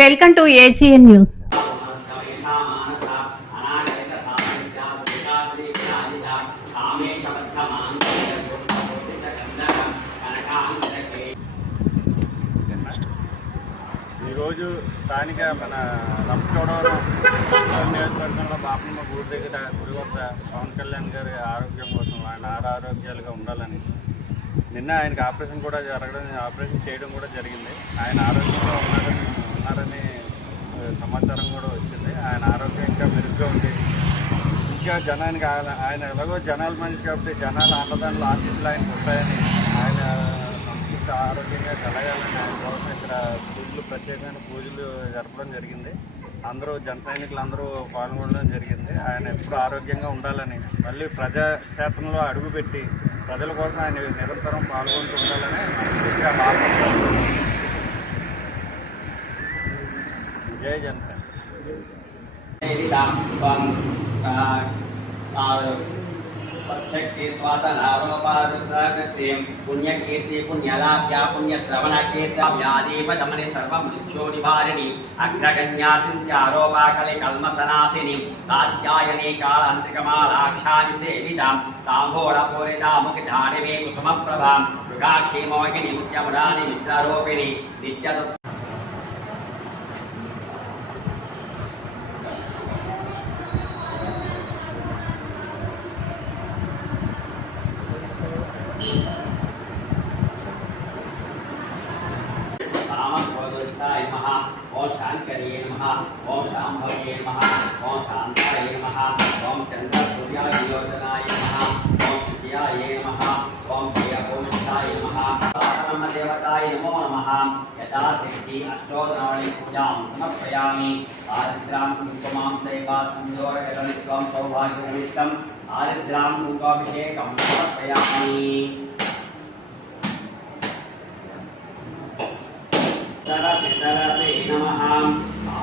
Welcome to ఏజీఎన్ news. ఈరోజు స్థానిక మన రంపచోడవరం నియోజకవర్గంలో బాపమ్మ గుడి దగ్గర గుడి వద్ద పవన్ కళ్యాణ్ గారి ఆరోగ్యం కోసం ఆయన ఆరోగ్యాలుగా ఉండాలని నిన్న ఆయనకి ఆపరేషన్ చేయడం కూడా జరిగింది. ఆయన ఆరోగ్యంగా ఉన్నారని సమాచారం కూడా వచ్చింది. ఆయన ఆరోగ్యం ఇంకా మెరుగ్గా ఉంది. ఇంకా జనానికి ఆయన ఎలాగో జనాల మనిషి కాబట్టి జనాల అన్నదానాలు ఆశీస్సులు ఆయనకు వస్తాయని ఆయన సంతృప్తి ఆరోగ్యంగా కలగాలని ఆయన కోసం ఇక్కడ ప్రత్యేకమైన పూజలు జరపడం జరిగింది. అందరూ జన సైనికులు అందరూ పాల్గొనడం జరిగింది. ఆయన ఎప్పుడు ఆరోగ్యంగా ఉండాలని మళ్ళీ ప్రజాక్షేత్రంలో అడుగుపెట్టి ప్రజల కోసం ఆయన నిరంతరం పాల్గొంటూ ఉండాలని మనస్ఫూర్తిగా భావిస్తున్నాం. జై జనసేన. सच्छक्ति स्वातनारोपादृताकृत्य पुण्यकीर्ति पुण्यलाभ्या पुण्यश्रवणकीर्त्यादीप शमनि सर्वमृत्योनिवारिणि अग्रगण्या सिन्त्यारोपाकले कल्मसनाशिनि कात्यायनी कालान्त्रिकमालाक्षानि सेवितां ताम्बूलपूरितामुखधारिणी कुसुमप्रभां मृगाक्षी मोहिनी मुख्यमुरानि मित्रारोपिणि नित्य ओम शांकरे नमः, ओम शांभवे नमः, ओम शांताय नमः, ओम चंद्र सूर्यायोजनाय नमः, ओम सूर्याय नमः, ओम श्रीअकोमिष्ठाय नमः, नम देवताय नमो नमः। यथाशक्ति अष्टोत्तराणि पूजां समर्पयामि। आर्द्रां कुङ्कुमां सैवा संयोगनित्वं सौभाग्यनिमित्तम् आर्द्रां कुङ्कुमाभिषेकं समर्पयामि। तरसे नमः।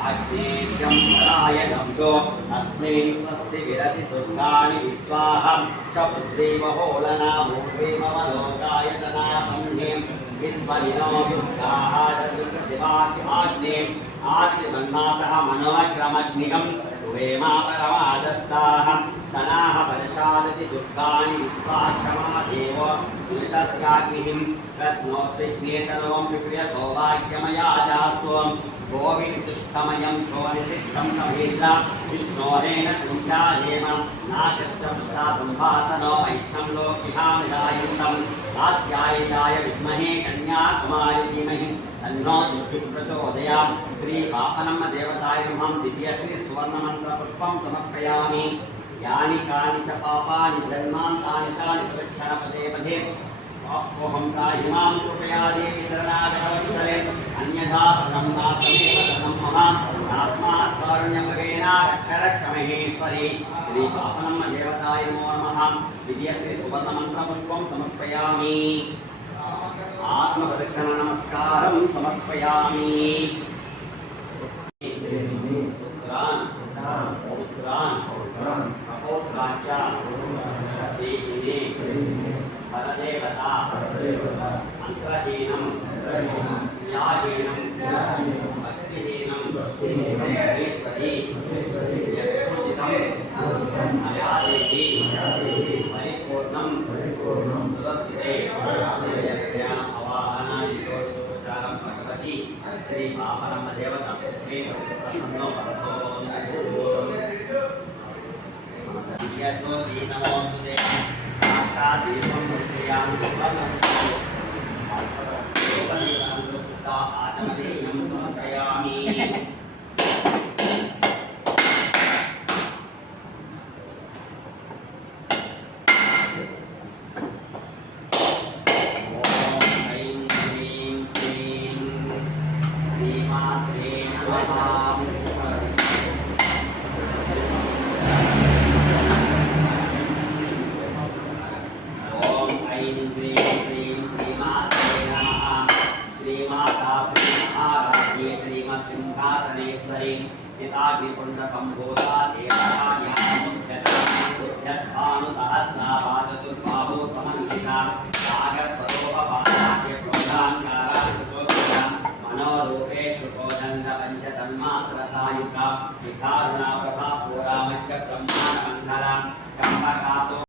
आग्नेयं परायणं दो अस्मै स्वस्ति विरति दुर्गाणि विस्वाहं च पुत्रेमहोलना भूत्रेमवलोकायतना संहें विस्मरिणो दुर्गाः चतुर्दिवाति आग्नेयम् आत्मन्नासः मनोग्रमग्निकं वेमा परमादस्ताः तनाः परिषादति दुर्गाणि विश्वाक्षमा देव दुरितत्याग्निं रत्नोऽस्विज्ञेतनवं विप्रिय सौभाग्यमयाजास्वं गोविन्दुष्टमयं चोनिसिद्धं कवीन्द्र विष्णोरेण संख्यायेन नागस्य पृष्ठा सम्भासनो वैष्णं लोकिहामिदायुक्तं कात्यायनाय विद्महे कन्याकुमारी धीमहि तन्नो दुर्गिः प्रचोदयात्। श्री पापनम्म देवताय नमः। द्वितीयश्री सुवर्णमन्त्रपुष्पं समर्पयामि। यानि कानि च पापानि जन्मान्तानि तानि प्रदक्षिणपदे पदे अहं ताहिमां कृपया देवि शरणागतवत्सले अन्यथा पदं नाथमेव शरणं मम तस्मात् कारुण्यभवेन रक्ष महेश्वरी। श्री पापनम्म देवताय नमो नमः। द्वितीयश्री सुवर्णमन्त्रपुष्पं समर्पयामि। आत्मप्रदक्षिण नमस्कारं समर्पयामि। परदेवता अंतरहीनं न्यायहीनं भक्तिहीनं ईश्वरी यत्पूजितं मया देवी परिपूर्णं तदस्ते यज्ञान अवाहनादि जोतिरोपचारं भगवती श्री पापरम देवता सुप्रीम प्रसन्नो भवतु। यज्ञोति नमोस्तुते दीपं मुद्रयामि शुद्धा आत्मधेयं समर्पयामि। सिंहासनेश्वरी पिताग्निकुंड संभोधा देवतानुसहस्राभाजतुर्बाहु समन्विता नागस्वरूपपादाख्य क्रोधांकारा मनोरूपेश सुकोदंड पंचतन्मात्र सायुका विधारुणा प्रभा पुरामच्च ब्रह्माण्ड